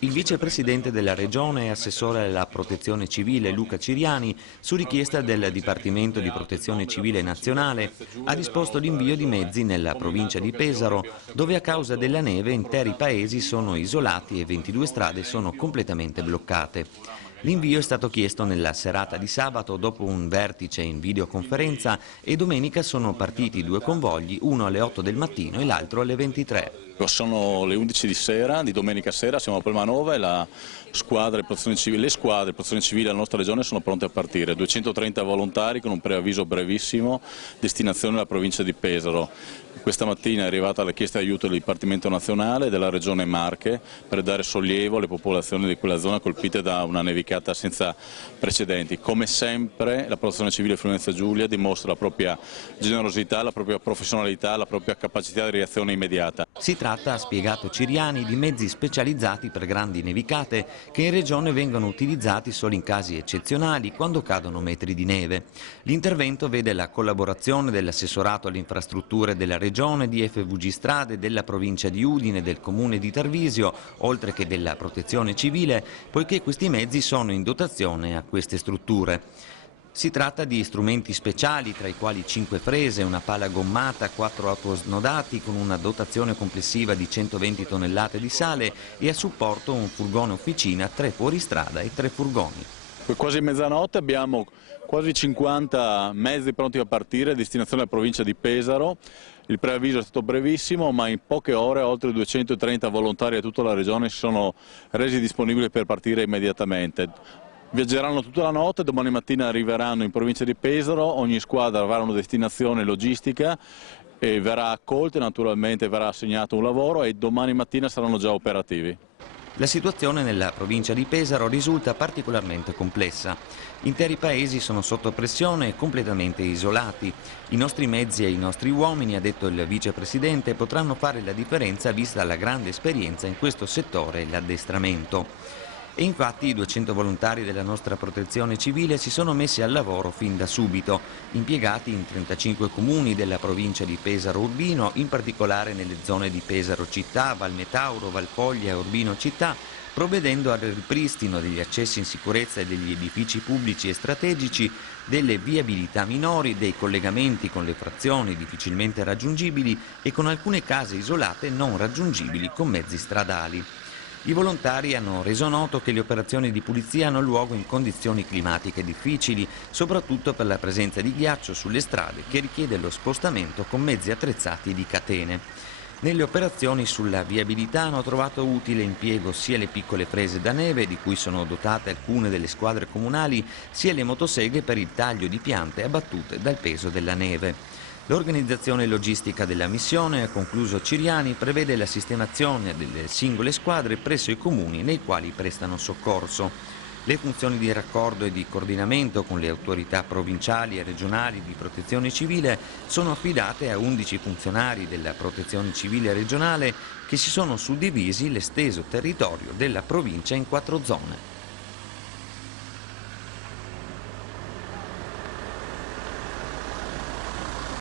Il vicepresidente della Regione e assessore alla Protezione Civile Luca Ciriani, su richiesta del Dipartimento di Protezione Civile Nazionale, ha disposto l'invio di mezzi nella provincia di Pesaro, dove a causa della neve interi paesi sono isolati e 22 strade sono completamente bloccate. L'invio è stato chiesto nella serata di sabato dopo un vertice in videoconferenza e domenica sono partiti 2 convogli, uno alle 8 del mattino e l'altro alle 23. Sono le 11 di sera, di domenica sera, siamo a Palmanova e le squadre di protezione civile della nostra regione sono pronte a partire. 230 volontari con un preavviso brevissimo, destinazione alla provincia di Pesaro. Questa mattina è arrivata la richiesta di aiuto del Dipartimento Nazionale e della Regione Marche per dare sollievo alle popolazioni di quella zona colpite da una nevicata senza precedenti. Come sempre la Protezione Civile Friuli Venezia Giulia dimostra la propria generosità, la propria professionalità, la propria capacità di reazione immediata. Si tratta, ha spiegato Ciriani, di mezzi specializzati per grandi nevicate che in regione vengono utilizzati solo in casi eccezionali quando cadono metri di neve. L'intervento vede la collaborazione dell'assessorato alle infrastrutture della regione, di FVG Strade, della provincia di Udine, del comune di Tarvisio, oltre che della protezione civile, poiché questi mezzi sono in dotazione a queste strutture. Si tratta di strumenti speciali, tra i quali 5 frese, una pala gommata, 4 autosnodati con una dotazione complessiva di 120 tonnellate di sale e a supporto un furgone officina, 3 fuoristrada e 3 furgoni. Quasi mezzanotte abbiamo quasi 50 mezzi pronti a partire a destinazione della provincia di Pesaro. Il preavviso è stato brevissimo, ma in poche ore oltre 230 volontari da tutta la regione si sono resi disponibili per partire immediatamente. Viaggeranno tutta la notte, domani mattina arriveranno in provincia di Pesaro, ogni squadra avrà una destinazione logistica e verrà accolta, naturalmente verrà assegnato un lavoro e domani mattina saranno già operativi. La situazione nella provincia di Pesaro risulta particolarmente complessa. Interi paesi sono sotto pressione e completamente isolati. I nostri mezzi e i nostri uomini, ha detto il vicepresidente, potranno fare la differenza vista la grande esperienza in questo settore e l'addestramento. E infatti i 200 volontari della nostra protezione civile si sono messi al lavoro fin da subito, impiegati in 35 comuni della provincia di Pesaro Urbino, in particolare nelle zone di Pesaro Città, Valmetauro, Valpoglia e Urbino Città, provvedendo al ripristino degli accessi in sicurezza e degli edifici pubblici e strategici, delle viabilità minori, dei collegamenti con le frazioni difficilmente raggiungibili e con alcune case isolate non raggiungibili con mezzi stradali. I volontari hanno reso noto che le operazioni di pulizia hanno luogo in condizioni climatiche difficili, soprattutto per la presenza di ghiaccio sulle strade che richiede lo spostamento con mezzi attrezzati di catene. Nelle operazioni sulla viabilità hanno trovato utile impiego sia le piccole frese da neve, di cui sono dotate alcune delle squadre comunali, sia le motoseghe per il taglio di piante abbattute dal peso della neve. L'organizzazione logistica della missione, ha concluso Ciriani, prevede la sistemazione delle singole squadre presso i comuni nei quali prestano soccorso. Le funzioni di raccordo e di coordinamento con le autorità provinciali e regionali di protezione civile sono affidate a 11 funzionari della protezione civile regionale che si sono suddivisi l'esteso territorio della provincia in 4 zone.